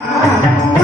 Ah!